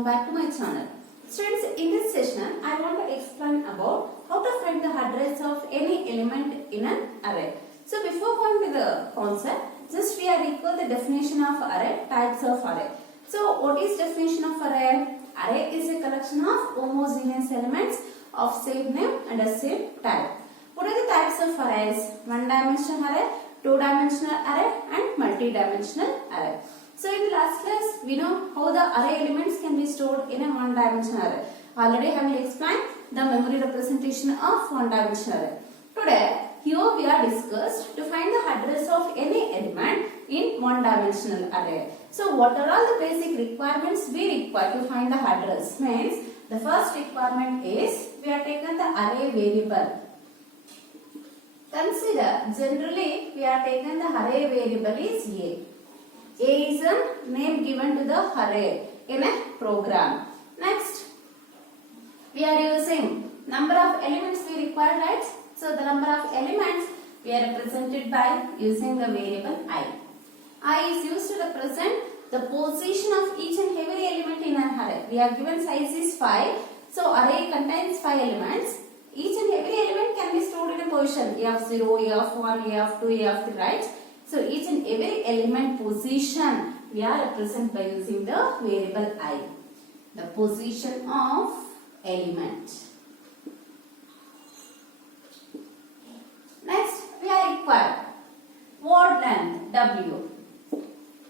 welcome back to my channel. Students, in this session I want to explain about how to find the address of any element in an array. So before going to the concept, just we are equal the definition of array, types of array. So what is definition of array? Array is a collection of homogeneous elements of same name and a same type. What are the types of arrays? One-dimensional array, two-dimensional array and multi-dimensional array. So in the last class, we know how the array elements can be stored in a one-dimensional array. Already I have explained the memory representation of one-dimensional array. Today, here we are discussed to find the address of any element in one-dimensional array. So what are all the basic requirements we require to find the address? Means the first requirement is we are taken the array variable. Consider generally we are taken the array variable is A. A is a name given to the array in a program. Next, we are using number of elements we require, right? So the number of elements we are represented by using the variable I. I is used to represent the position of each and every element in an array. We are given size is 5. So array contains 5 elements. Each and every element can be stored in a position A of 0, A of 1, A of 2, A of 3, right? So each and every element position we are represent by using the variable I. The position of element. Next, we are required word length W.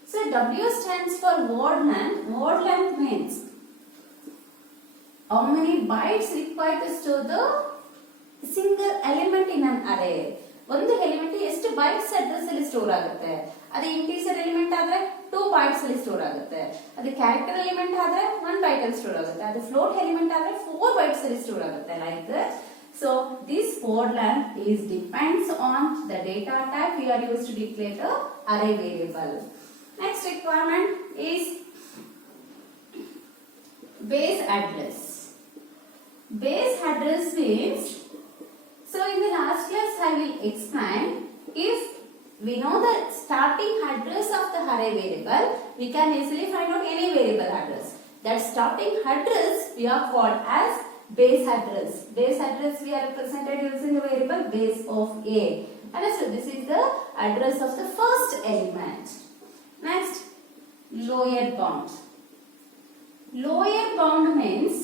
So W stands for word length. Word length means how many bytes required to store the single element in an array. ಒಂದು element ಎಷ್ಟು bites address ಅಲ್ಲಿ store ಆಗುತ್ತೆ. ಅದು integer element ಆದ್ರೆ 2 bites ಅಲ್ಲಿ store ಆಗುತ್ತೆ. ಅದು character element ಆದ್ರೆ 1 ಬೈಟ್ ಅಲ್ಲಿ ಸ್ಟೋರ್ ಆಗುತ್ತೆ. ಅದು ಫ್ಲೋಟ್ ಎಲಿಮೆಂಟ್ ಆದ್ರೆ 4 ಬೈಟ್ಸ್ ಅಲ್ಲಿ ಸ್ಟೋರ್ ಆಗುತ್ತೆ. Like that. So this word length is depends on the data type we are used to declare the array variable. Next requirement is base address. Base address means, so in the last class I will explain, if we know the starting address of the array variable, we can easily find out any variable address. That starting address we are called as base address. Base address we are represented using the variable base of A. Understood? This is the address of the first element. Next, lower bound. Lower bound means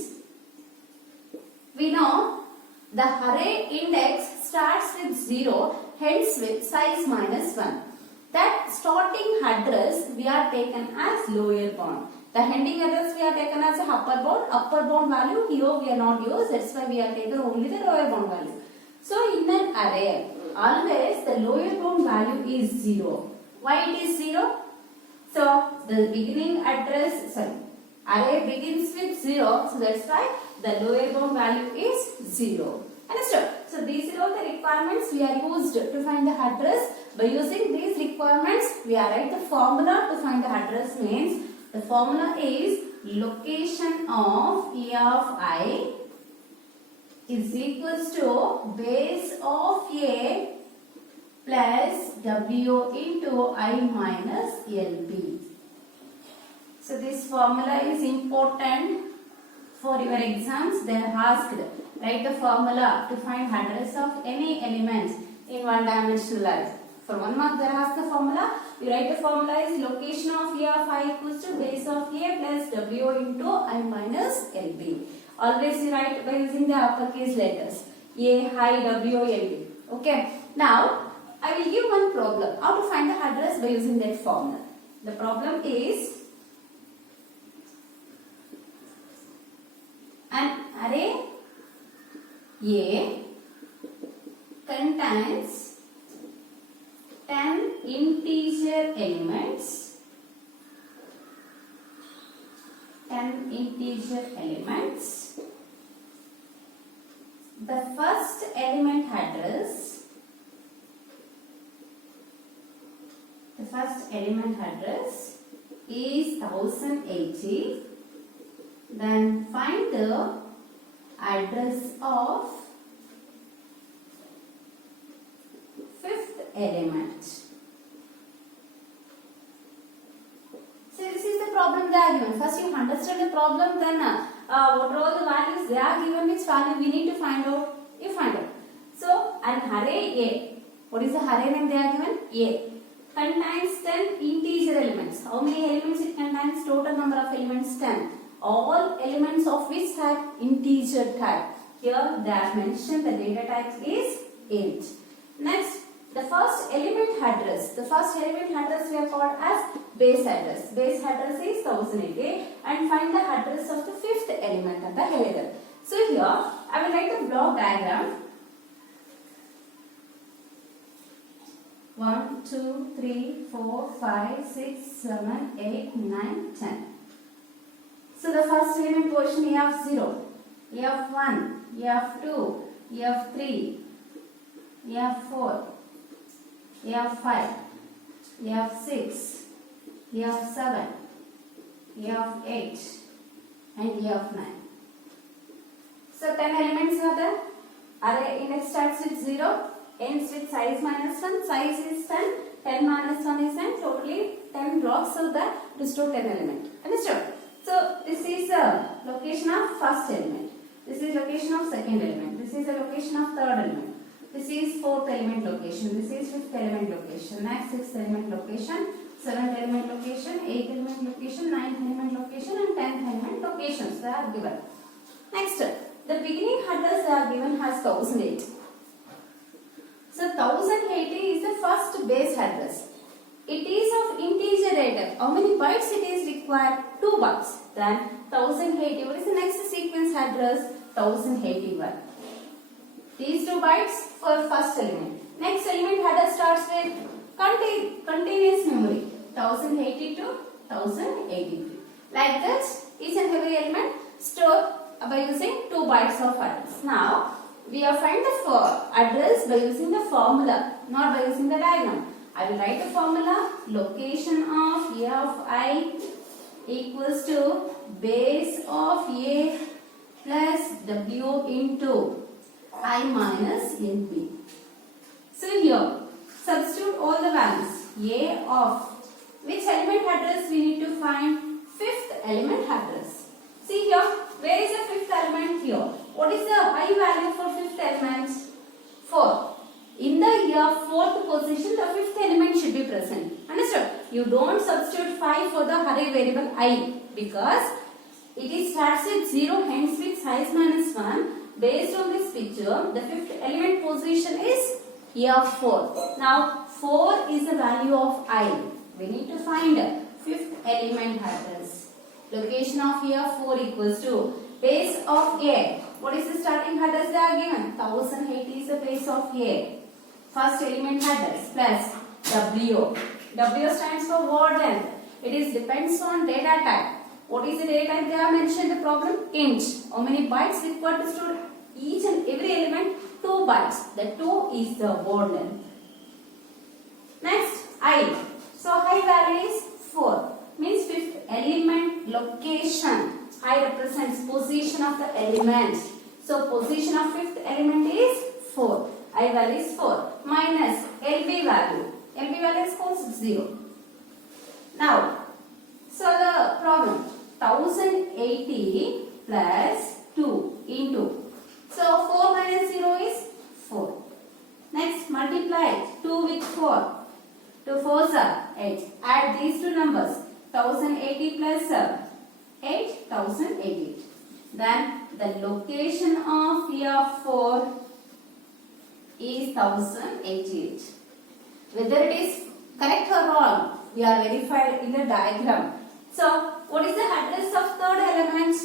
we know the array index starts with 0, hence with size minus 1. That starting address we are taken as lower bound. The ending address we are taken as a upper bound. Upper bound value here we are not used. That's why we are taken only the lower bound value. So in an array, always the lower bound value is 0. Why it is 0? So the beginning address, array begins with 0. So that's why the lower bound value is 0. Understood? So these are all the requirements we are used to find the address. By using these requirements, we are write the formula to find the address. Means the formula is location of A of I is equals to base of A plus W into I minus LB. So this formula is important for your exams. They are asked, write the formula to find address of any elements in one-dimensional array. For 1 mark, they ask the formula. You write the formula is location of A of I equals to base of A plus W into I minus LB. Always you write by using the uppercase letters A, I, W, LB. Okay. Now I will give one problem. How to find the address by using that formula. The problem is an array A contains 10 integer elements. 10 integer elements. The first element address is 1080. Then find the address of fifth element. So this is the the problem they are given? First you understand the problem, then what are all the values they are given, which value we need to find out, you find out. So an array A, what is the array name they are given? A. Contains 10 integer elements. How many elements it contains? Total number of elements 10. All elements of which type? Integer type. Here they have mentioned the data type is int. Next, the first element address. The first element address we are called as base address. Base address is 1080 and find the address of the fifth element of the header. So here I will write the block diagram. 1, 2, 3, 4, 5, 6, 7, 8, 9, 10. So the first element position you have 0, you have 1, you have 2, you have 3, you have 4, you have 5, you have 6, you have 7, you have 8 and you have 9. So 10 elements are there. Array index starts with 0, ends with size minus 1, size is 10, 10 minus 1 is 10, totally 10 blocks are there to store 10 elements. Understood? So this is a location of first element. This is location of second element. This is a location of third element. This is fourth element location. This is fifth element location. Next sixth element location, seventh element location, eighth element location, ninth element location and 10th element locations they are given. Next, the beginning address they are given has 1008. So 1080 is the first base address. It is of integer data. How many bytes it is required? 2 bytes. Then 1080. What is the next sequence address? 1081. These 2 bytes for first element. Next element header starts with continuous memory. 1080 to 1083. Like that, each and every element stored by using 2 bytes of address. Now, we have find the address by using the formula, not by using the diagram. I will write the formula. Location of A of I equals to base of A plus W into I minus NB. So here, substitute all the values. A of which element address we need to find? Fifth element address. See here, where is the fifth element here? What is the I value for fifth element? 4. In the fourth position, the fifth element should be present. Understood? You don't substitute 5 for the array variable I because it starts with 0, hence with size minus 1. Based on this picture, the fifth element position is here 4. Now, 4 is the value of I. We need to find fifth element address. Location of here 4 equals to base of A. What is the starting address they are given? 1080 is the base of A. First element address plus W. W stands for word length. It is depends on data type. What is the data type they have mentioned in the problem? Int. How many bytes required to store each and every element? 2 bytes. The 2 is the word length. Next, I. So, I value is 4. Means fifth element location. I represents position of the element. So, position of fifth element is 4. I value is 4 minus LB value. LB value is equals to 0. Now, so the problem 1080 plus 2 into. So, 4 minus 0 is 4. Next, multiply 2 with 4. 2 4s are 8. Add these two numbers. 1080 plus 8, 1088. Then the location of here 4 is 1088. Whether it is correct or wrong, we are verified in the diagram. So, what is the address of third element?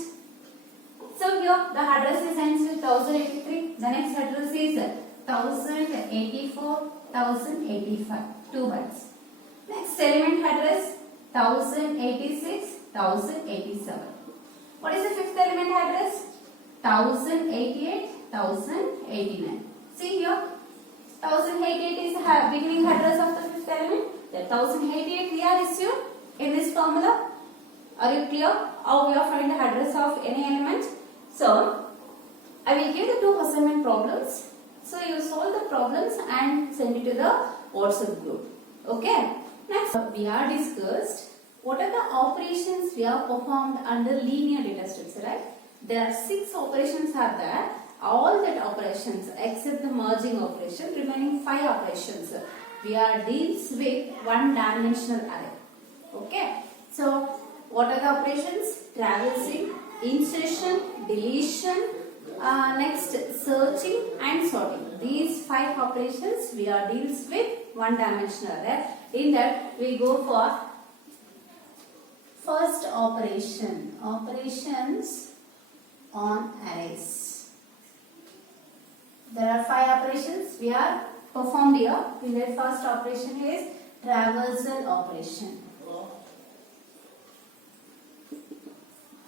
So, here the address is ends with 1083. The next address is 1084, 1085. 2 bytes. Next element address 1086, 1087. What is the fifth element address? 1088, 1089. See here, 1088 is the beginning address of the fifth element. The 1088 we are assumed in this formula. Are you clear how we are find the address of any element? So, I will give the 2 assignment problems. So, you solve the problems and send it to the WhatsApp group. Okay. Next, we are discussed what are the operations we have performed under linear data structure, right? There are 6 operations are there. All that operations except the merging operation, remaining 5 operations, we are deals with one dimensional array. Okay. So what are the operations? Traversing, insertion, deletion, next searching and sorting. These 5 operations we are deals with one dimensional array. In that we go for first operation, operations on arrays. There are 5 operations we are performed here. In that first operation is traversal operation.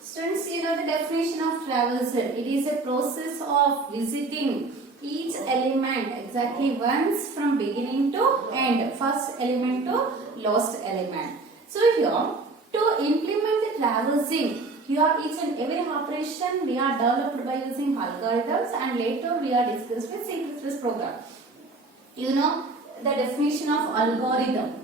Students, you know the definition of traversal. It is a process of visiting each element exactly once from beginning to end. First element to last element. So here, to implement the traversing, here each and every operation we are developed by using algorithms, and later we are discussed with C++ program. You know the definition of algorithm.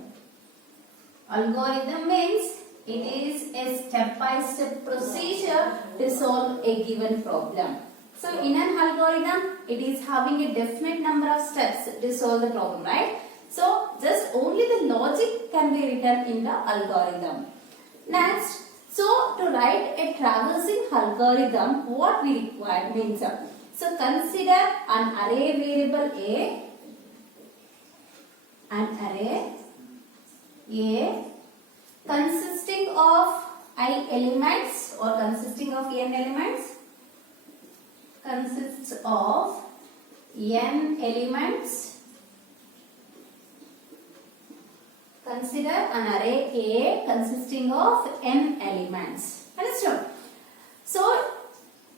Algorithm means it is a step-by-step procedure to solve a given problem. So in an algorithm, it is having a definite number of steps to solve the problem, right? So just only the logic can be written in the algorithm. Next, so to write a traversing algorithm, what we require means, so consider an array variable A, consisting of I elements or consisting of n elements, consists of n elements. Consider an array A consisting of n elements. Understood? So,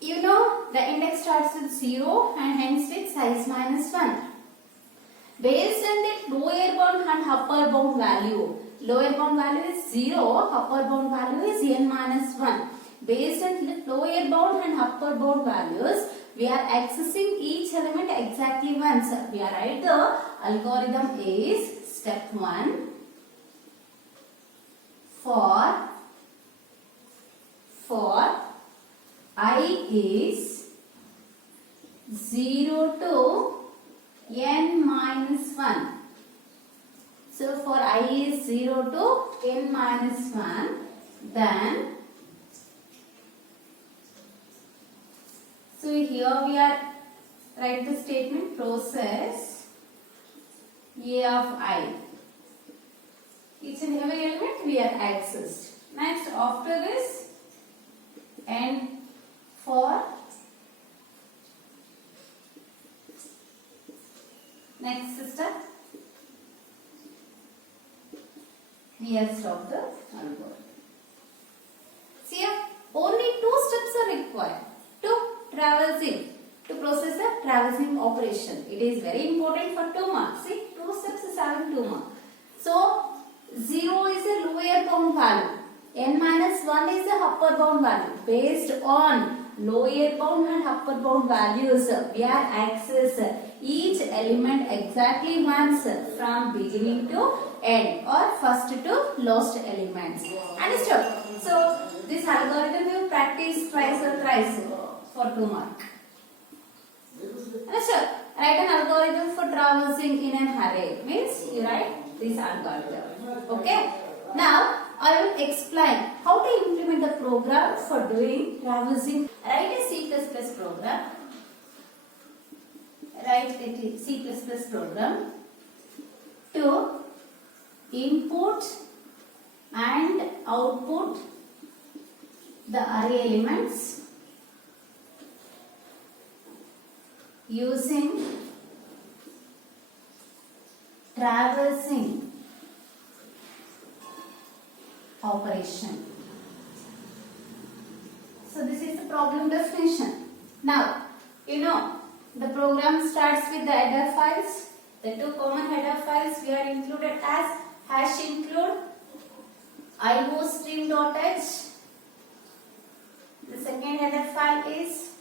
you know the index starts with 0 and hence with size minus 1. Based on the lower bound and upper bound value. Lower bound value is 0, upper bound value is n minus 1. Based on the lower bound and upper bound values, we are accessing each element exactly once. We are write the algorithm is step 1 for I is 0 to n minus 1. So for I is 0 to n minus 1, then so here we are write the statement process A of I. Each and every element we are accessed. Next, after this, and for next step, we have stopped the algorithm. See here, only 2 steps are required to traversing, to process a traversing operation. It is very important for 2 marks. See, 2 steps is having 2 marks. So 0 is a lower bound value. N minus 1 is the upper bound value. Based on lower bound and upper bound values, we are access each element exactly once from beginning to end or first to last elements. Understood? So this algorithm you practice twice or thrice for 2 marks. Understood? Write an algorithm for traversing in an array. Means you write this algorithm. Okay. Now I will explain how to implement the program for doing traversing. Write a C++ program. Write a C++ program to input and output the array elements using traversing operation. So this is the problem definition. Now, you know, the program starts with the header files. The 2 common header files we are included as hash include iostream.h. The second header file is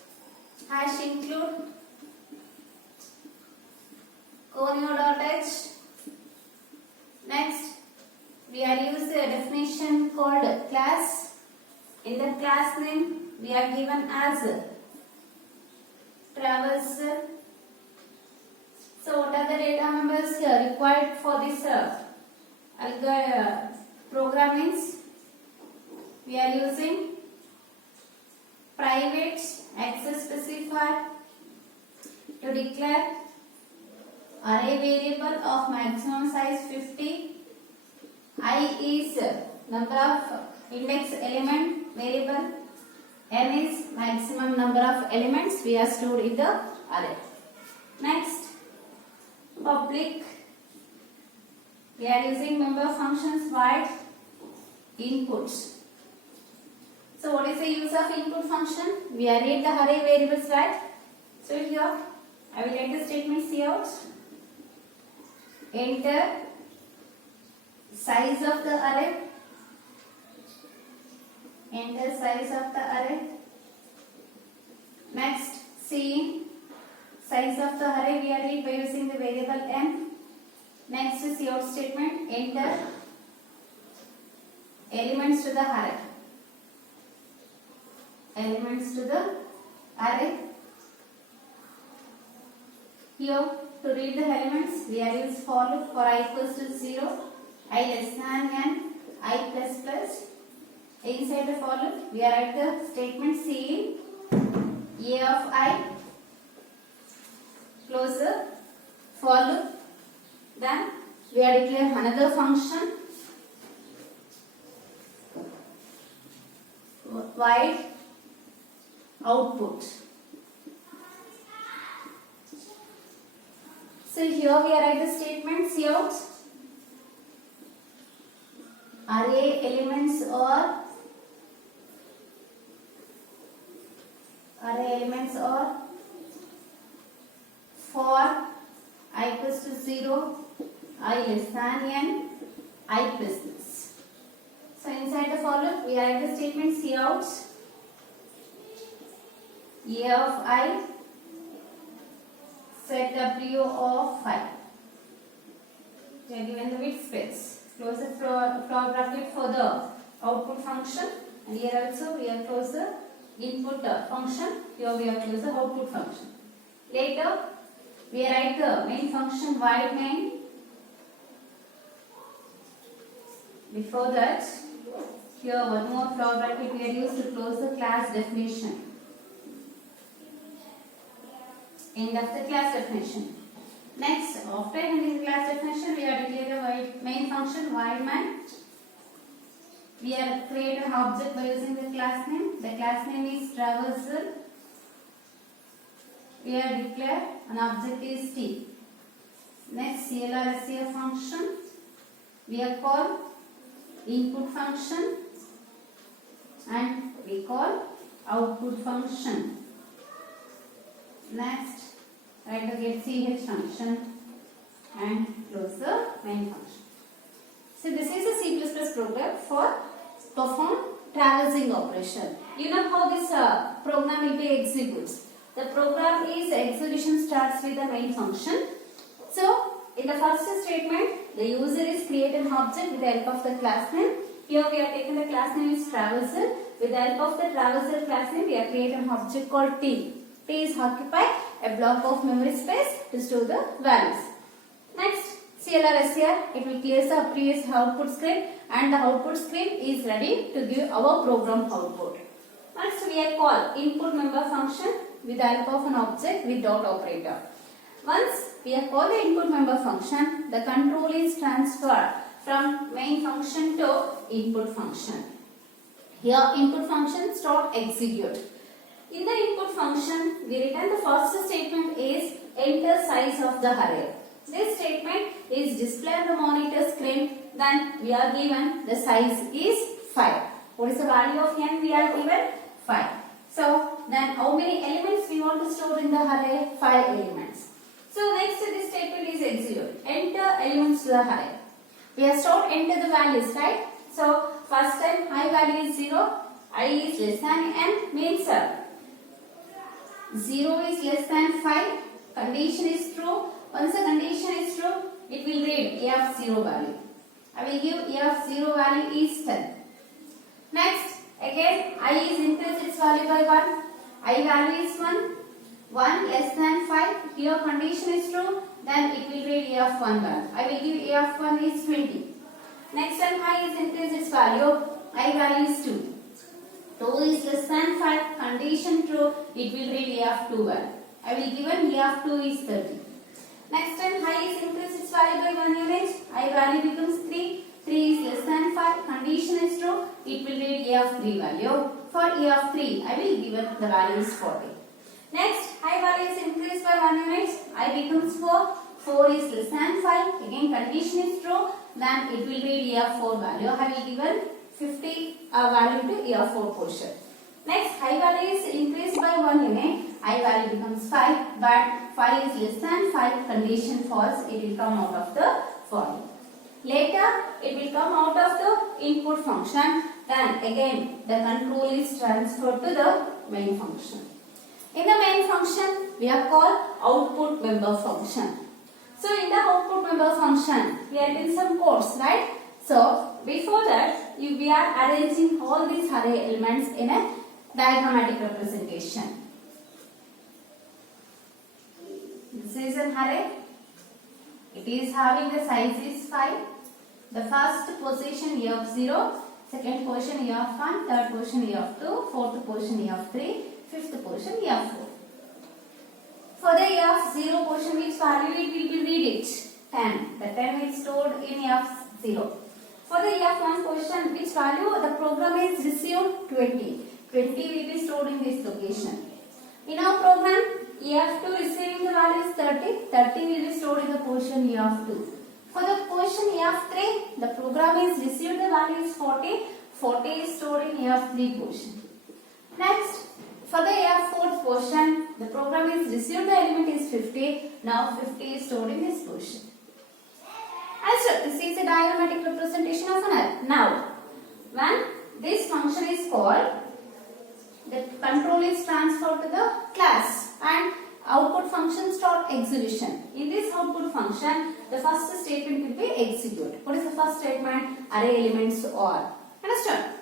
hash include conio.h. Next, we are using a definition called class. In the class name we are given as traversal. So what are the data members here required for this program means we are using private access specifier to declare array variable of maximum size 50. I is number of index element variable. N is maximum number of elements we are stored in the array. Next, public. We are using member functions void inputs. So what is the use of input function? We array the array variables, right? So here I will write the statement cout. Enter size of the array. Enter size of the array. Next, C size of the array we array by using the variable n. Next is cout statement. Enter elements to the array. Elements to the array. Here to read the elements we are use for loop for I equals to 0, I less than n, I plus plus. Inside the for loop we are at the statement C in A of I, close the for loop. Then we are declare another function void output. So here we are at the statement cout array elements or for I equals to 0, I less than n, I plus this. So inside the for loop we are at the statement cout A of I, set W of I. We are given the width space. Close the floor bracket for the output function, and here also we have closed the input function. Here we have closed the output function. Later we write the main function void main. Before that, here one more floor bracket we are used to close the class definition. End of the class definition. Next, after ending the class definition, we are declaring the main function void main. We are create an object by using the class name. The class name is traversal. We are declare an object is T. Next, CLR function. We are call input function and we call output function. Next, write the get ch function and close the main function. So this is a C++ program for perform traversing operation. You know how this program will be executed. The program is execution starts with the main function. So in the first statement, the user is create an object with the help of the class name. Here we are taking the class name is traversal. With the help of the traversal class name, we are creating an object called T. T is occupy a block of memory space to store the values. Next, CLR it will clear the previous output screen, and the output screen is ready to give our program output. Next, we are call input member function with the help of an object with dot operator. Once we have called the input member function, the control is transferred from main function to input function. Here input function start execute. In the input function, we return the first statement is enter size of the array. This statement is displayed on the monitor screen. Then we are given the size is 5. What is the value of n we are given? 5. So then how many elements we want to store in the array? 5 elements. So next this statement is execute. Enter elements to the array. We have stored enter the values, right? So first time I value is 0, I is less than n means 0 is less than 5. Condition is true. Once the condition is true, it will read a of 0 value. I will give a of 0 value is 10. Next, again I is increased its value by 1. I value is 1. 1 less than 5. Here condition is true. Then it will read a of 1 value. I will give a of 1 is 20. Next time I is increased its value. I value is 2. 2 is less than 5. Condition true. It will read a of 2 value. I will given a of 2 is 30. Next time I is increased its value by 1 unit. I value becomes 3. 3 is less than 5. Condition is true. It will read a of 3 value. For a of 3, I will given the value is 40. Next, I value is increased by 1 unit. I becomes 4. 4 is less than 5. Again, condition is true. Then it will read a of 4 value. I will given 50 value to a of 4 portion. Next, I value is increased by 1 unit. I value becomes 5. But 5 is less than 5. Condition false. It will come out of the following. Later, it will come out of the input function. Then again, the control is transferred to the main function. In the main function, we are called output member function. So in the output member function, we are in some codes, right? So before that, we are arranging all these array elements in a diagrammatic representation. This is an array. It is having the size is 5. The first position a of 0, second position a of 1, third position a of 2, fourth position a of 3, fifth position a of 4. For the a of 0 position, which value it will be read it? 10. The 10 is stored in a of 0. For the a of 1 position, which value the program is received? 20. 20 will be stored in this location. In our program, a of 2 receiving the value is 30. 30 will be stored in the position a of 2. For the position a of 3, the program is received the value is 40. 40 is stored in a of 3 position. Next, for the a of 4th position, the program is received the element is 50. Now 50 is stored in this position. And so this is a diagrammatic representation of an array. Now, when this function is called, the control is transferred to the class and output function start execution. In this output function, the first statement will be executed. What is the first statement? Array elements are. Understand?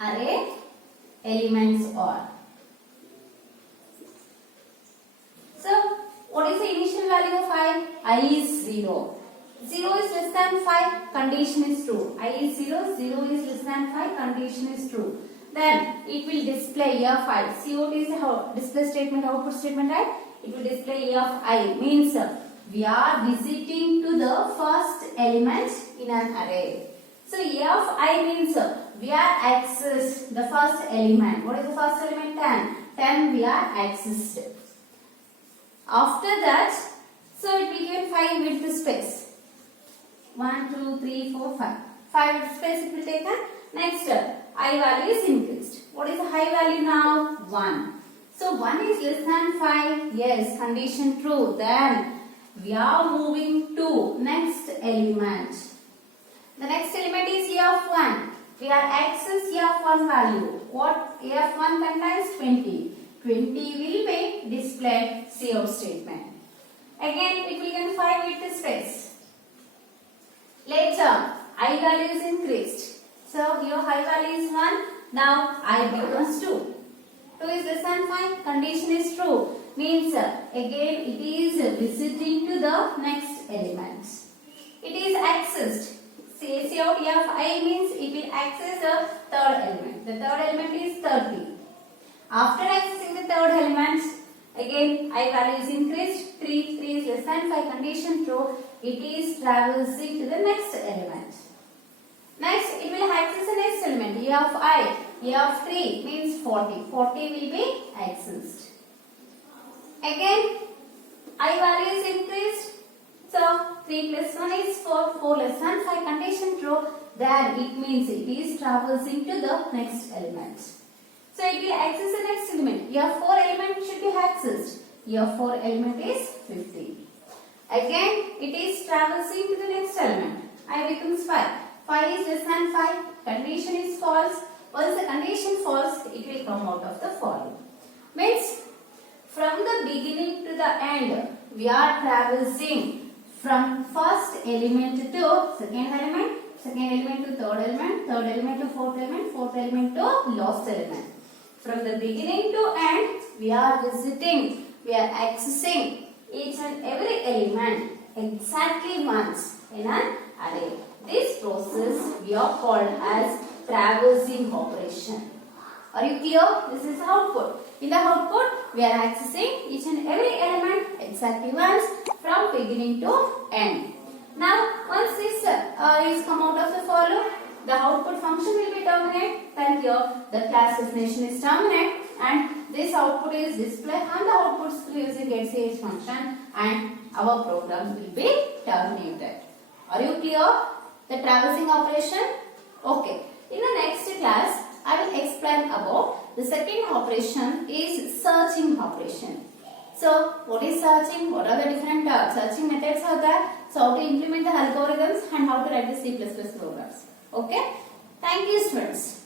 Array elements are. So, what is the initial value of I? I is 0. 0 is less than 5, condition is true. I is 0, 0 is less than 5, condition is true. Then it will display a of I. COT is a display statement, output statement, right? It will display a of I. Means we are visiting to the first element in an array. So a of I means we are accessed the first element. What is the first element? 10. 10 we are accessed. After that, so it will give 5 width space. 1, 2, 3, 4, 5. 5 width space it will take. Next, I value is increased. What is the high value now? 1. So 1 is less than 5. Yes, condition true. Then we are moving to next element. The next element is a of 1. We are access a of 1 value. What a of 1 contains? 20. 20 will be displayed cout statement. Again, it will get 5 width space. Later, I value is increased. So your high value is 1. Now I becomes 2. 2 is less than 5. Condition is true. Means again it is visiting to the next element. It is accessed. See out a of I means it will access the third element. The third element is 30. After accessing the third element, again I value is increased. 3 is less than 5. Condition true. It is traversing to the next element. Next, it will access the next element. A of I. A of 3 means 40. 40 will be accessed. Again, I value is increased. So, 3 plus 1 is 4. 4 less than 5. Condition true. Then it means it is traversing to the next element. So, it will access the next element. A of 4 element should be accessed. A of 4 element is 50. Again, it is traversing to the next element. I becomes 5. 5 is less than 5. Condition is false. Once the condition false, it will come out of the following. Means, from the beginning to the end, we are traversing from first element to second element, second element to third element, third element to fourth element, fourth element to last element. From the beginning to end, we are visiting, we are accessing each and every element exactly once in an array. This process we are called as traversing operation. Are you clear? This is output. In the output, we are accessing each and every element exactly once from beginning to end. Now, once this is come out of the for loop, the output function will be terminate. Then here, the class definition is terminate, and this output is display, and the output is using getCH function, and our program will be terminated. Are you clear? The traversing operation. Okay. In the next class, I will explain about the second operation is searching operation. So, what is searching? What are the different searching methods are there? So, how to implement the algorithms and how to write the C++ programs. Okay? Thank you, students.